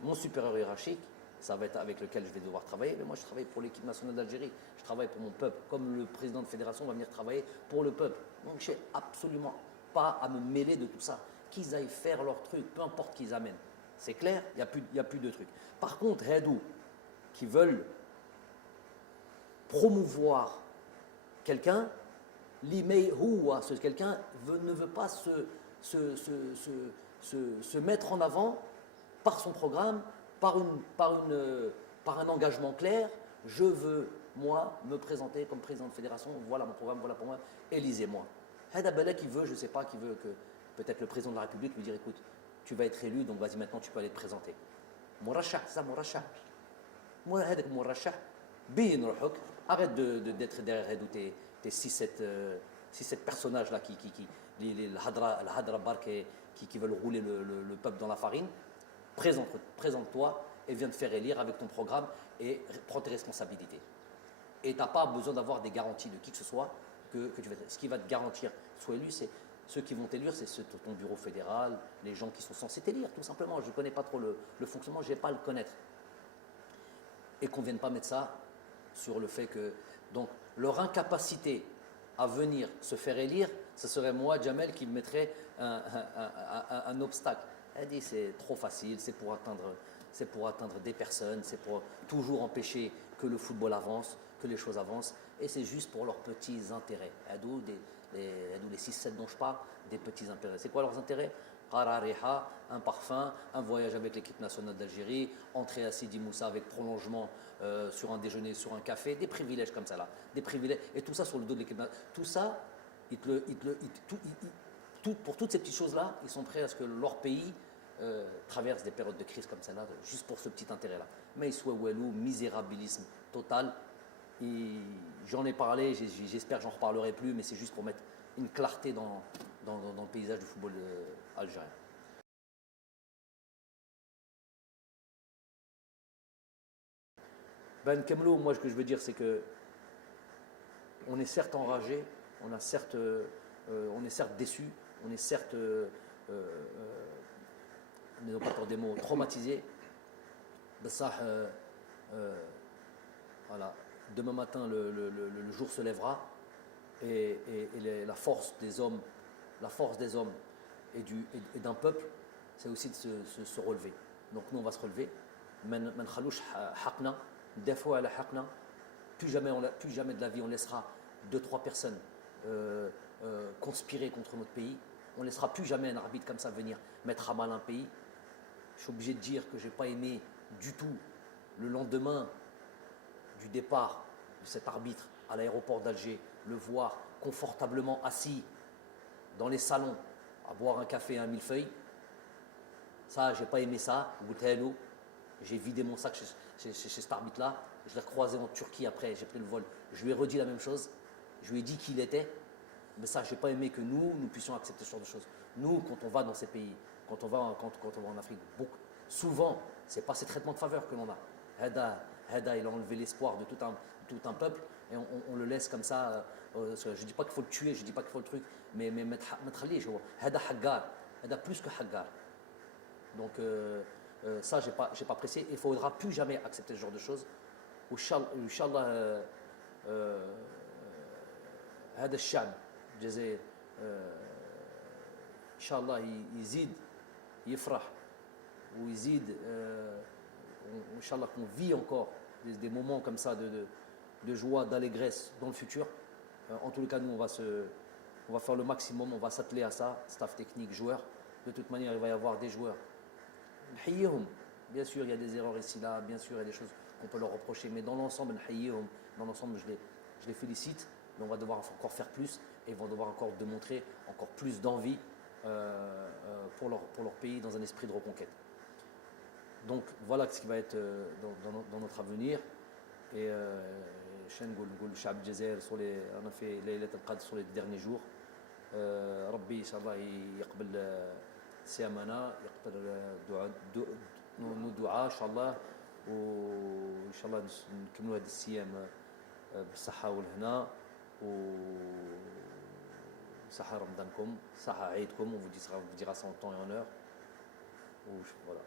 mon supérieur hiérarchique, ça va être avec lequel je vais devoir travailler. Mais moi, je travaille pour l'équipe nationale d'Algérie, je travaille pour mon peuple. Comme le président de fédération va venir travailler pour le peuple. Donc, je n'ai absolument pas à me mêler de tout ça. Qu'ils aillent faire leur truc, peu importe qu'ils amènent. C'est clair, il n'y a plus de trucs. Par contre, Hadou, qui veulent promouvoir quelqu'un, l'email ou ce quelqu'un ne veut pas se mettre en avant par son programme, par un engagement clair. Je veux, moi, me présenter comme président de fédération. Voilà mon programme, voilà pour moi. Élisez-moi. Hada Bala qui veut, je ne sais pas, qui veut que peut-être le président de la République lui dire écoute, tu vas être élu, donc vas-y maintenant tu peux aller te présenter. Morachah, ça Morachah. Moi, هذاك مرشح بين روحك. Arrête d'être derrière tes 6-7 personnages là les Hadra Bark qui veulent rouler le peuple dans la farine. Présente-toi et viens te faire élire avec ton programme et prends tes responsabilités. Et tu n'as pas besoin d'avoir des garanties de qui que ce soit que tu vas. Ce qui va te garantir soit élu, c'est ceux qui vont t'élire, c'est ton bureau fédéral, les gens qui sont censés t'élire, tout simplement. Je ne connais pas trop le fonctionnement, je n'ai pas à le connaître. Et qu'on ne vienne pas mettre ça sur le fait que. Donc, leur incapacité à venir se faire élire, ce serait moi, Jamel, qui mettrait un obstacle. Elle dit c'est trop facile, c'est pour atteindre des personnes, c'est pour toujours empêcher que le football avance, que les choses avancent, et c'est juste pour leurs petits intérêts. D'où les 6-7 dont je parle, des petits intérêts. C'est quoi leurs intérêts? Qarariha, un parfum, un voyage avec l'équipe nationale d'Algérie, entrer à Sidi Moussa avec prolongement sur un déjeuner, sur un café, des privilèges comme ça là, des privilèges, et tout ça sur le dos de l'équipe nationale. Tout ça, pour toutes ces petites choses-là, ils sont prêts à ce que leur pays traverse des périodes de crise comme celle-là, juste pour ce petit intérêt-là. Mais soit Walou, misérabilisme total. J'en ai parlé, j'espère que j'en reparlerai plus, mais c'est juste pour mettre une clarté dans le paysage du football algérien. Ben Kemlo, moi ce que je veux dire c'est que on est certes enragé, on est certes déçu, on est certes, n'ayons pas peur des mots, traumatisé. Ben ça, voilà. Demain matin, le jour se lèvera et la force des hommes et d'un peuple, c'est aussi de se relever. Donc nous, on va se relever. Plus jamais de la vie, on laissera 2-3 personnes conspirer contre notre pays. On ne laissera plus jamais un arbitre comme ça venir mettre à mal un pays. Je suis obligé de dire que je n'ai pas aimé du tout le lendemain du départ de cet arbitre à l'aéroport d'Alger, le voir confortablement assis dans les salons à boire un café et un millefeuille. Ça, j'ai pas aimé ça. J'ai vidé mon sac chez cet arbitre-là. Je l'ai croisé en Turquie après, j'ai pris le vol. Je lui ai redit la même chose. Je lui ai dit qui il était. Mais ça, j'ai pas aimé que nous puissions accepter ce genre de choses. Nous, quand on va dans ces pays, quand on va en Afrique, souvent, c'est pas ces traitements de faveur que l'on a. Hada, il a enlevé l'espoir de tout un peuple et on le laisse comme ça. Je ne dis pas qu'il faut le tuer, je ne dis pas qu'il faut le truc, mais mettre Hada Haggar, Hada plus que Haggar. Donc ça, j'ai pas apprécié. Il ne faudra plus jamais accepter ce genre de choses. Inch'Allah, هذا الشعب الجزائر إن شاء الله يزيد يفرح ويزيد Inch'Allah qu'on vit encore des moments comme ça de joie, d'allégresse dans le futur. En tous les cas, nous, on va faire le maximum, on va s'atteler à ça, staff technique, joueurs. De toute manière, il va y avoir des joueurs. Bien sûr, il y a des erreurs ici, là, bien sûr, il y a des choses qu'on peut leur reprocher, mais dans l'ensemble, je les félicite, mais on va devoir encore faire plus et ils vont devoir encore démontrer encore plus d'envie pour leur pays dans un esprit de reconquête. Donc voilà ce qui va être dans notre avenir. Et on a fait Laylat al-Qadr sur les derniers jours. Rabbi, Inch'Allah, الصيامنا يقدر دعاء ندعاء ان شاء الله، وان شاء الله نكملوا هذا الصيام بالصحه والهنا، وصحه رمضانكم، صحه عيدكم، on vous dira 100 ans et honneur. Voilà.